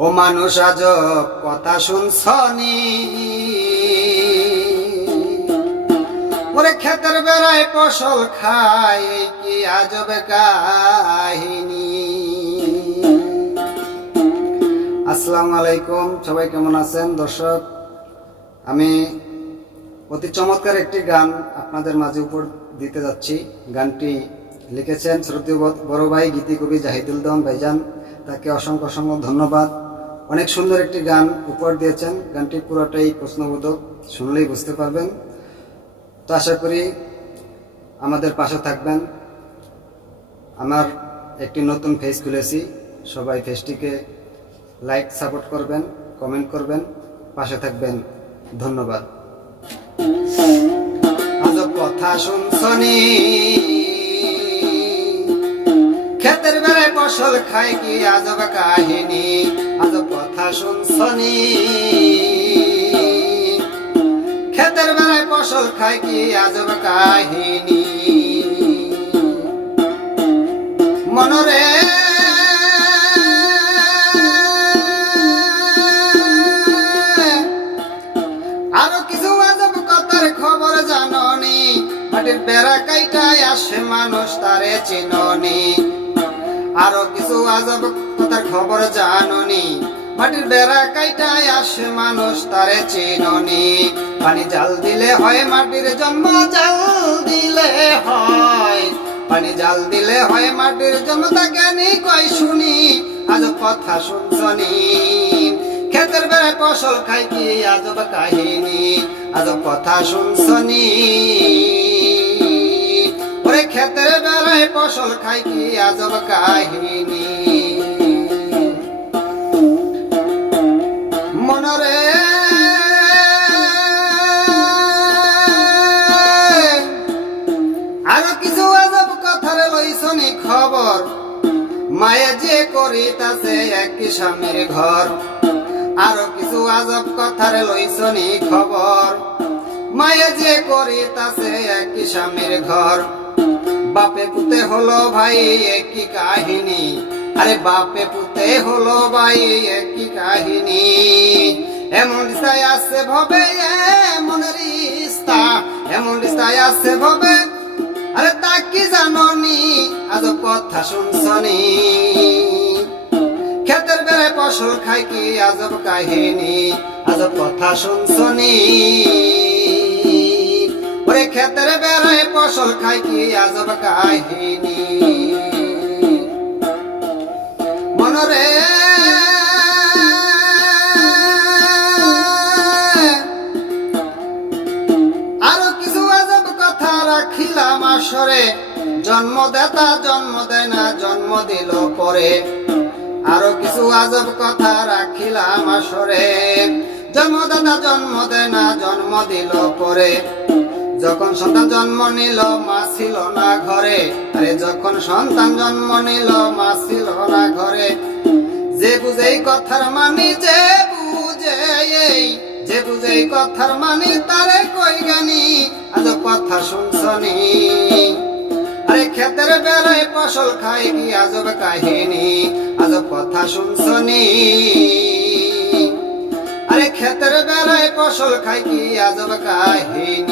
ও মানুষ আজব, কথা শুনছনি? ওরে ক্ষেতের বেড়ায় ফসল খায় কি আজব কাহিনী? আসসালামু আলাইকুম, সবাই কেমন আছেন? দর্শক, আমি অতি চমৎকার একটি গান আপনাদের মাঝে উপর দিতে যাচ্ছি। গানটি লিখেছেন ব- বড় ভাই গীতি কবি জাহিদুল দম ভাইজান। তাকে অসংখ্য অসংখ্য ধন্যবাদ। অনেক সুন্দর একটি গান উপহার দিয়েছেন। গানটি পুরোটাই প্রশ্নবোধক, শুনলেই বুঝতে পারবেন। তো আশা করি আমাদের পাশে থাকবেন। আমার একটি নতুন ফেস খুলেছি। সবাই ফেসটিকে লাইক, সাপোর্ট করবেন, কমেন্ট করবেন, পাশে থাকবেন। ধন্যবাদ। কথা শুনছনি ফসল খায় কি আজব কাহিনী? আজব কথা শুনছনি? ক্ষেতের বেড়ায় ফসল খায় কি আজব কাহিনী? মনরে মাটির বেড়া কাইটায় আসে মানুষ তারে চিননি। আরও কিছু আজব কথার খবর জাননি। মাটির বেড়া কাইটায় আসে মানুষ তারে চিননি। পানি জাল দিলে হয়, মাটির জন্ম জাল দিলে হয়। পানি জাল দিলে হয়, মাটির জন্ম তাকে নি কই শুনি, আজ কথা শুনছনি। খেতের বেড়ায় ফসল খাই কি আজব কাহিনী আজব কথা শুনছনি। ক্ষেতের বেড়ায় ফসল খাই কি আজব কাহিনী। মনরে আরও কিছু আজব কথার লইছনি খবর। মায়ে যে করিতাছে এক স্বামীর ঘর। আরও কিছু আজব কথার লইছনি খবর। মায়ে যে করিতাছে এক স্বামীর ঘর। বাপে পুতে হলো ভাই একই কাহিনী। আরে বাপে পুতে হলো ভাই একই কাহিনী। এমন রিস্তায় আছে ভবে, এমন রিস্তা। এমন রিস্তায় আছে ভবে, আরে তা কি জাননি? আজ কথা শুনছনি। ক্ষেতের বেড়ায় ফসল খাই কি আজব কাহিনী? আজব কথা শুনছনি। ওরে ক্ষেতের বেড়ায় ফসল খাই কি আজব কাহিনী? মনরে আরও কিছু আজব কথা রাখিলাম আসরে। জন্মদাতা জন্ম দেয় না, জন্ম দিল পরে। আরও কিছু আজব কথা রাখিলাম আসরে। জন্মদাতা জন্ম দেয় না, জন্ম দিল পরে। যখন সন্তান জন্ম নিল, মা ছিল না ঘরে। আরে যখন সন্তান জন্ম নিল, মা ছিল না ঘরে। যে বুঝে এই কথার মানে যে বুঝে এই। যে বুঝে এই কথার মানে তারে কই গানি আজ কথা শুনছনি। আরে ক্ষেতের বেলায় ফসল খাই কি আজব কাহিনী? আজ কথা শুনছনি। আরে ক্ষেতের বেলায় ফসল খাই কি আজব কাহিনী?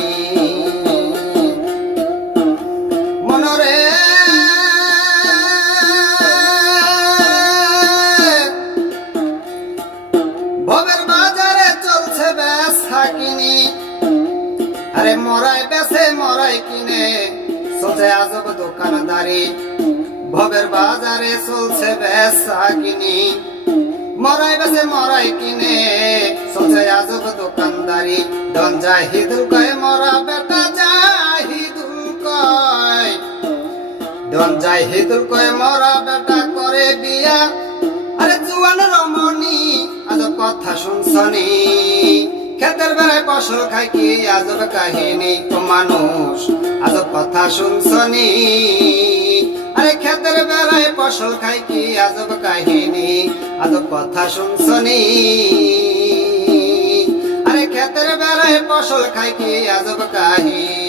আরে মরাই বেছে, মরাই কিনে। সোজে আজব দোকানদারি। ভবের বাজারে চলছে বেচা কিনি মরাই বেছে, মরাই কিনে। সোজে আজব দোকানদারি। ডন জাহিদুল কয়, মরা বেটা জাহিদুল কয়। ডন জাহিদুল কয়, মরা বেটা করে বিয়া। আরে জুয়ান রমণী আজ কথা শুনছনি। ক্ষেতের বেড়ায় ফসল খাই কি আজব কাহিনী তো মানুষ? আজ কথা শুনছনি? আরে খেতের বেড়ায় ফসল খাই কি আজব কাহিনী? আজ কথা শুনছনি? আরে খেতের বেড়ায় ফসল খাই কি আজব কাহিনী?